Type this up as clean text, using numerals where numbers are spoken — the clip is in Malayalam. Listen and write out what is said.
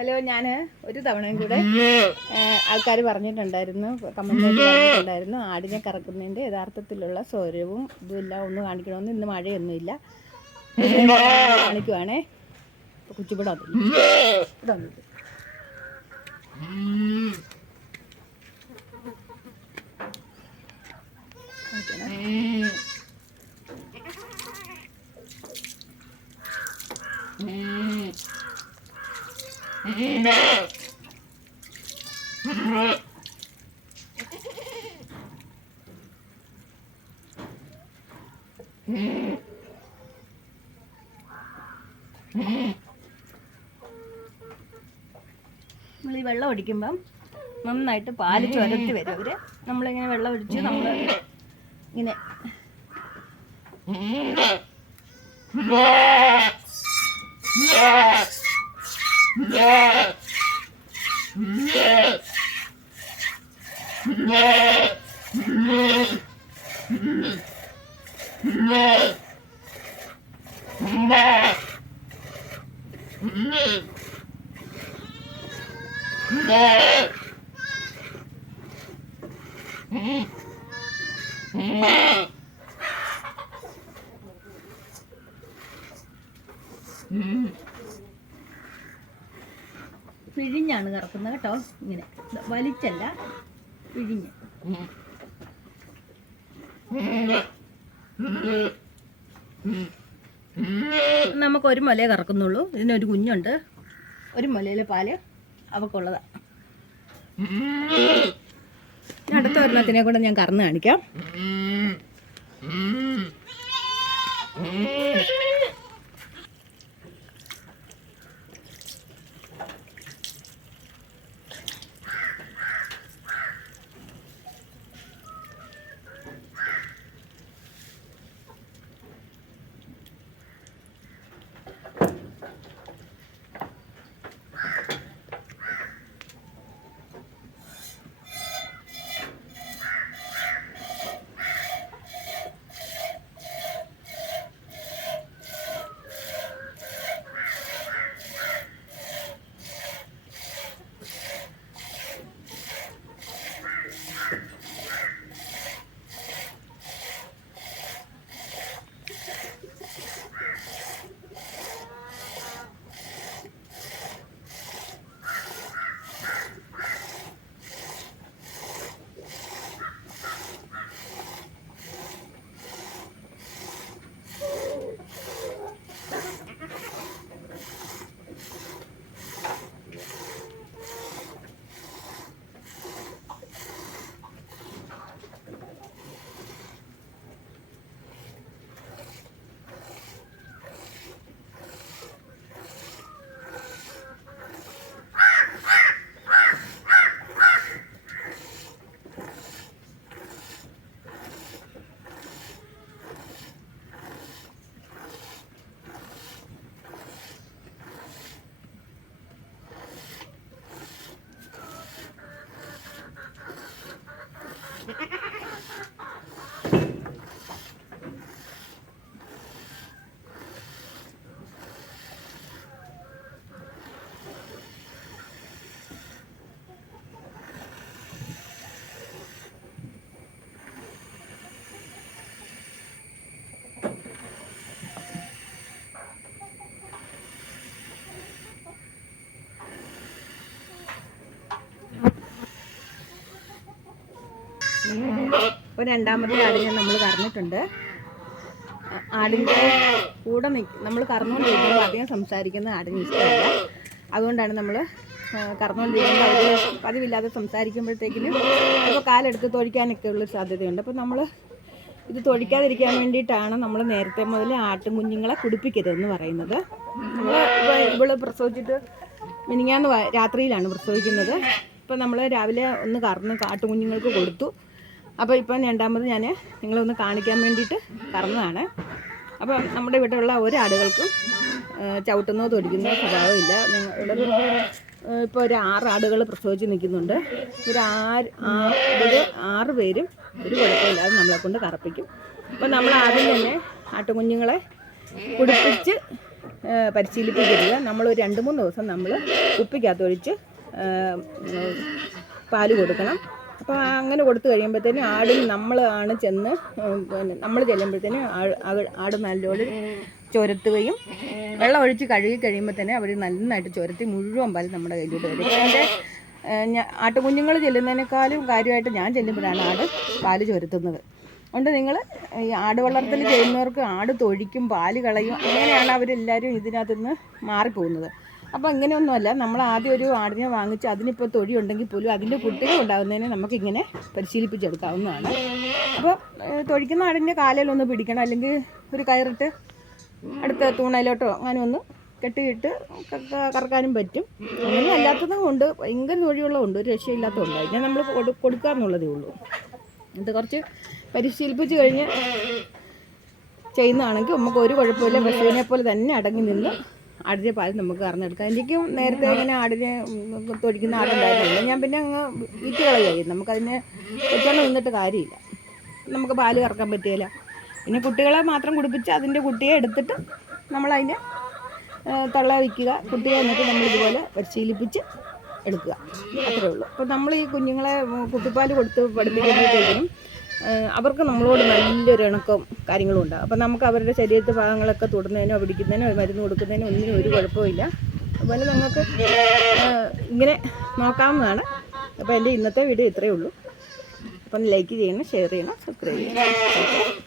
ഹലോ, ഞാൻ ഒരു തവണയും കൂടെ ആൾക്കാർ പറഞ്ഞിട്ടുണ്ടായിരുന്നു, കമൻറ്റായിട്ട് പറഞ്ഞിട്ടുണ്ടായിരുന്നു, ആടിനെ കറക്കുന്നതിൻ്റെ യഥാർത്ഥത്തിലുള്ള സ്വരവും ഇതുമെല്ലാം ഒന്ന് കാണിക്കണമെന്ന്. ഇന്ന് മഴയൊന്നുമില്ല, കാണിക്കുവാണേ. കുച്ചിപ്പിട നമ്മൾ ഈ വെള്ളം ഒഴിക്കുമ്പം നന്നായിട്ട് പാല് ചുരത്തി വരും അവർ. നമ്മളിങ്ങനെ വെള്ളം ഒഴിച്ച് നമ്മൾ ഇങ്ങനെ പിഴിഞ്ഞാണ് കറക്കുന്നത് കേട്ടോ. ഇങ്ങനെ വലിച്ചല്ല, പിഴിഞ്ഞ്. നമുക്കൊരു മുലയെ കറക്കുന്നുള്ളൂ. ഇതിനൊരു കുഞ്ഞുണ്ട്, ഒരു മുലയിലെ പാല് അവക്കുള്ളതാണ്. അടുത്ത ഒരെണ്ണത്തിനെ കൂടെ ഞാൻ കറന്ന് കാണിക്കാം. ഇപ്പോൾ രണ്ടാമത്തെ ആടിനെ നമ്മൾ കറന്നിട്ടുണ്ട്. ആടിൻ്റെ കൂടെ നമ്മൾ കറന്നുകൊണ്ടിരിക്കുമ്പോൾ അധികം സംസാരിക്കുന്ന ആടിന് ഇഷ്ടമല്ല. അതുകൊണ്ടാണ് നമ്മൾ കറന്നുകൊണ്ടിരിക്കുമ്പോൾ അവർ പതിവില്ലാതെ സംസാരിക്കുമ്പോഴത്തേക്കിനും ഇപ്പോൾ കാലെടുത്ത് തൊഴിക്കാനൊക്കെ ഉള്ള സാധ്യതയുണ്ട്. അപ്പോൾ നമ്മൾ ഇത് തൊഴിക്കാതിരിക്കാൻ വേണ്ടിയിട്ടാണ് നമ്മൾ നേരത്തെ മുതൽ ആട്ടും കുഞ്ഞുങ്ങളെ കുടിപ്പിക്കരുതെന്ന് പറയുന്നത്. ഇവള് പ്രസവിച്ചിട്ട് മിനിങ്ങാന്ന് രാത്രിയിലാണ് പ്രസവിക്കുന്നത്. ഇപ്പോൾ നമ്മൾ രാവിലെ ഒന്ന് കറന്ന് കാട്ടുകുഞ്ഞുങ്ങൾക്ക് കൊടുത്തു. അപ്പോൾ ഇപ്പം രണ്ടാമത് ഞാൻ നിങ്ങളൊന്ന് കാണിക്കാൻ വേണ്ടിയിട്ട് കറന്നതാണ്. അപ്പം നമ്മുടെ ഇവിടെയുള്ള ഒരാടുകൾക്കും ചവിട്ടുന്നോ തൊടിക്കുന്നോ സ്വഭാവമില്ല. ഇവിടെ ഇപ്പോൾ ഒരു 6 ആടുകൾ പ്രസവിച്ച് നിൽക്കുന്നുണ്ട്. ഇവർ 6 പേരും ഒരു കുഴപ്പമില്ലാതെ നമ്മളെ കൊണ്ട് കറപ്പിക്കും. അപ്പം നമ്മൾ ആദ്യം തന്നെ ആട്ടുകുഞ്ഞുങ്ങളെ കുടിപ്പിച്ച് പരിശീലിപ്പിച്ചിരിക്കുക. നമ്മളൊരു 2-3 ദിവസം നമ്മൾ കുപ്പിക്കകത്തൊഴിച്ച് പാല് കൊടുക്കണം. അപ്പോൾ അങ്ങനെ കൊടുത്തു കഴിയുമ്പോഴത്തേനും ആടിന് നമ്മളാണ് ചെന്ന് നമ്മൾ ചെല്ലുമ്പോഴത്തേനും ആട് നല്ലോണം ചുരത്തുകയും വെള്ളം ഒഴിച്ച് കഴുകി കഴിയുമ്പോൾ തന്നെ അവർ നന്നായിട്ട് ചുരത്തി മുഴുവൻ പാല് നമ്മുടെ കയ്യിലോട്ട് വരും. ഇപ്പോൾ എൻ്റെ ആട്ടുകുഞ്ഞുങ്ങൾ ചെല്ലുന്നതിനേക്കാളും കാര്യമായിട്ട് ഞാൻ ചെല്ലുമ്പോഴാണ് ആട് പാല് ചുരത്തുന്നത്. അതുകൊണ്ട് നിങ്ങൾ ഈ ആട് വളർത്തൽ ചെയ്യുന്നവർക്ക് ആട് തൊഴിക്കും, പാല് കളയും, അങ്ങനെയാണ് അവരെല്ലാവരും ഇതിനകത്തുനിന്ന് മാറിപ്പോകുന്നത്. അപ്പോൾ ഇങ്ങനെയൊന്നുമല്ല, നമ്മൾ ആദ്യം ഒരു ആടിനെ വാങ്ങിച്ച് അതിനിപ്പോൾ തൊഴി ഉണ്ടെങ്കിൽ പോലും അതിൻ്റെ കുട്ടികൾ ഉണ്ടാകുന്നതിന് നമുക്കിങ്ങനെ പരിശീലിപ്പിച്ചെടുക്കാവുന്നതാണ്. അപ്പോൾ തൊഴിക്കുന്ന ആടിൻ്റെ കാലയിലൊന്ന് പിടിക്കണം, അല്ലെങ്കിൽ ഒരു കയറിട്ട് അടുത്ത തൂണയിലോട്ടോ അങ്ങനെ ഒന്ന് കെട്ടിയിട്ട് കറക്കാനും പറ്റും. അങ്ങനെ അല്ലാത്തതും കൊണ്ട് ഭയങ്കര തൊഴിയുള്ളതുണ്ട്, ഒരു രക്ഷയില്ലാത്തതുണ്ട്. അതിനെ നമ്മൾ കൊടുക്കുക എന്നുള്ളതേ ഉള്ളൂ. ഇത് കുറച്ച് പരിശീലിപ്പിച്ച് കഴിഞ്ഞ് ചെയ്യുന്നതാണെങ്കിൽ നമുക്ക് ഒരു കുഴപ്പമില്ല. പശുവിനെ പോലെ തന്നെ അടങ്ങി നിന്ന് ആടിൻ്റെ പാൽ നമുക്ക് കറന്നെടുക്കാം. എനിക്കും നേരത്തെ ഇങ്ങനെ ആടിനെ തൊഴിക്കുന്ന ആടുണ്ടായിരുന്നില്ല. ഞാൻ പിന്നെ അങ്ങ് വീറ്റ് കളയായി. നമുക്കതിനെ വെച്ചോണ്ട് നിന്നിട്ട് കാര്യമില്ല, നമുക്ക് പാല് കറക്കാൻ പറ്റുകയില്ല. പിന്നെ കുട്ടികളെ മാത്രം കുടിപ്പിച്ച് അതിൻ്റെ കുട്ടിയെ എടുത്തിട്ട് നമ്മളതിനെ തള്ള വയ്ക്കുക. കുട്ടിയെ എന്നിട്ട് നമ്മളിതുപോലെ പരിശീലിപ്പിച്ച് എടുക്കുക, അത്രേ ഉള്ളൂ. അപ്പോൾ നമ്മൾ ഈ കുഞ്ഞുങ്ങളെ കുപ്പിപ്പാൽ കൊടുത്ത് പഠിപ്പിക്കുമ്പോഴത്തേക്കും അവർക്ക് നമ്മളോട് നല്ലൊരു ഇണക്കവും കാര്യങ്ങളും ഉണ്ടാകും. അപ്പോൾ നമുക്ക് അവരുടെ ശരീരത്തെ ഭാഗങ്ങളൊക്കെ തൊടുന്നതിനോ പിടിക്കുന്നതിനോ മരുന്ന് കൊടുക്കുന്നതിനോ ഒന്നിനും ഒരു കുഴപ്പമില്ല. അതുപോലെ നിങ്ങൾക്ക് ഇങ്ങനെ നോക്കാവുന്നതാണ്. അപ്പോൾ എൻ്റെ ഇന്നത്തെ വീഡിയോ ഇത്രയേ ഉള്ളൂ. അപ്പം ലൈക്ക് ചെയ്യണം, ഷെയർ ചെയ്യണം, സബ്സ്ക്രൈബ് ചെയ്യണം.